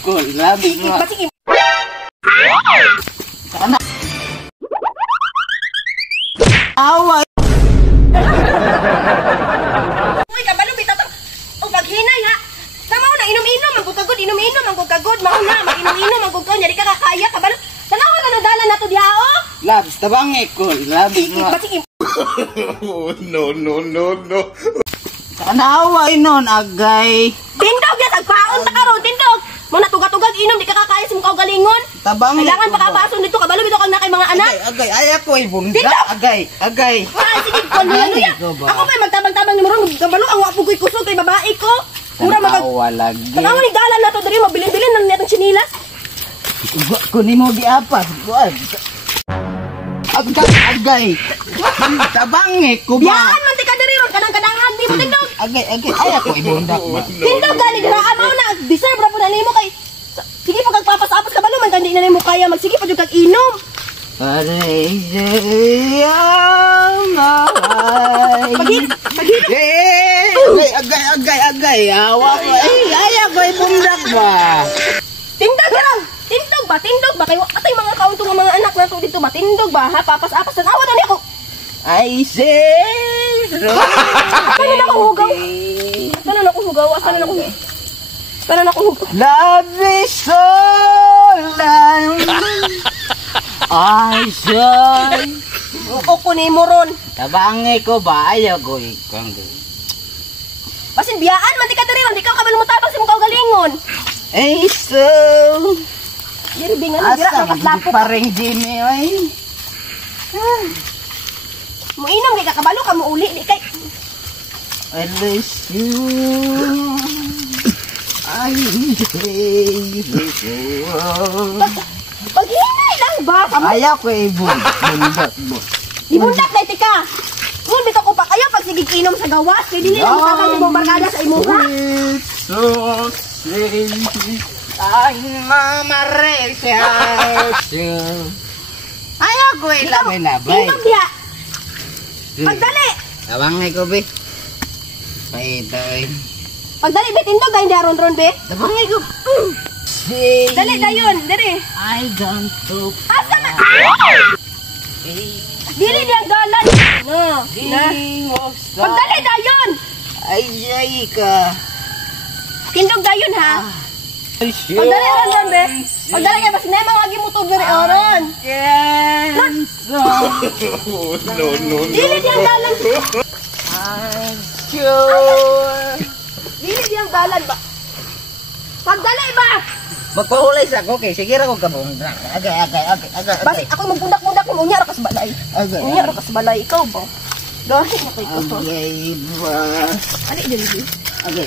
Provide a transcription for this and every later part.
ko, labi mo. Sana. Away. Uy, kabalo bitaw to. O paghinay ha. Tama na inom-inom ang kagod, inom-inom ang kagod, mao na mag-inom-inom ang kagod, nyari ka kakaya kabalo. Tanawa na nadala na to diha o. Labs tabangi ko, labi mo. No. Sana away nun, agay. Tindog ya tagpaon ta karon, tindog. Mo na tugatugag inom di ka kakaya sa mukha galingon. Tabangi. Kailangan pakapason dito kabalo bitaw kang nakay mga anak. Agay, ay ako ay bunda. Agay. Ah, sige, kuno ya. Ako pa magtabang-tabang ni moron kabalo ang wapo ko'y kusog kay babae ko. Mura magag. Lagi. Tanawa ni dalan na to diri mabilin-bilin nang netong chinilas. Kunin mo di apa. Agay. Tabangi ko ba? Biyaan man ti ka diri ron kanang kadangan di mo tindog. Agay. Ay ako ay bunda. Tindog gani dira amaw na deserve ra po na nimo kay sige pag agpapasapos ka balo man kandi na nimo kaya magsige pa jud kag inom. Aray. Agay. Awa ko. Ay ako ay bunda ba? Tindog ba kayo atay mga kaunto nga mga anak nato dito ba tindog ba ha papas-apas na awa ni ako. I say. Kana na ako hugaw. Kana na ako hugaw. Love is so long. I say. Uko ni mo ron. Tabangi ko ba? Ayaw ko ikang. Basin biyaan man di ka diri ron di ka kabalo mo tapos imong kaugalingon. Ay so. Diri bingan dira Asa ang lapo. pareng Jimmy ay. Mo inom kay kakabalo ka mo uli di kay. I miss you. I say. Paghinay lang ba? Ayaw ko ibundak mo. Ibundak na tika. Ngun bitaw ko pa kayo pag sige inom sa gawas kay dili mo tatang imong barkada sa imuha. It's so sweet. Ay, mamare siya. Ayaw ko labay. Inom diha. Pagdali. Tabangay ko, be. Paitoy. Pagdali be tindog gayon diha ron be. Tabangay ko. Dali dayon, diri. I don't talk. Asa na? Dili diang dalan. No. Na. Pagdali dayon. Ay ka. Tindog dayon ha. Pagdali ron be. Pagdali kay bas may mga gimutog diri oron. No. Dili diang dalan. I'm sure. Dili diang dalan ba? Pagdali ba? Magpahulay sa ako kay sige ra ko kabundak. Agay. Bas ako magpundak-pundak mo unya ra kas balay. Agay. Unya ra kas balay ikaw ba? Dahil na kay ko. Agay ba. Ali dili. Agay.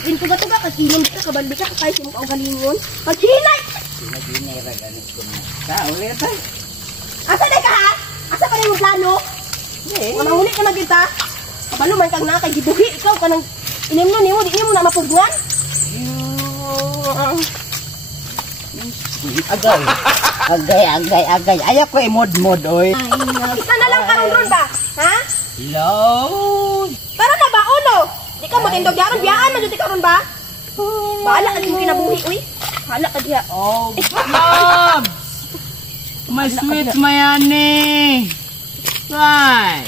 Din tuga-tuga ka kinom ka kabandi ka kay simo ang galingon. Paghinay. Sinagini ra ganit ko. Ka ulit ay. Asa na ka ha? Asa pa yung plano? Ano uli ka na kita? Kabalo man kang nakay gibuhi ikaw kanang inimno nimo di nimo na mapugwan. Agay. Ayaw ko mod oy. Isa na lang karon ron ba? Ha? Hello. Para na ba uno? Di ka mo tindog yaron biyaan man jud karon ba? Bahala ka din kinabuhi uy. Bahala ka diha. Oh, love. My sweet Mayani. Right.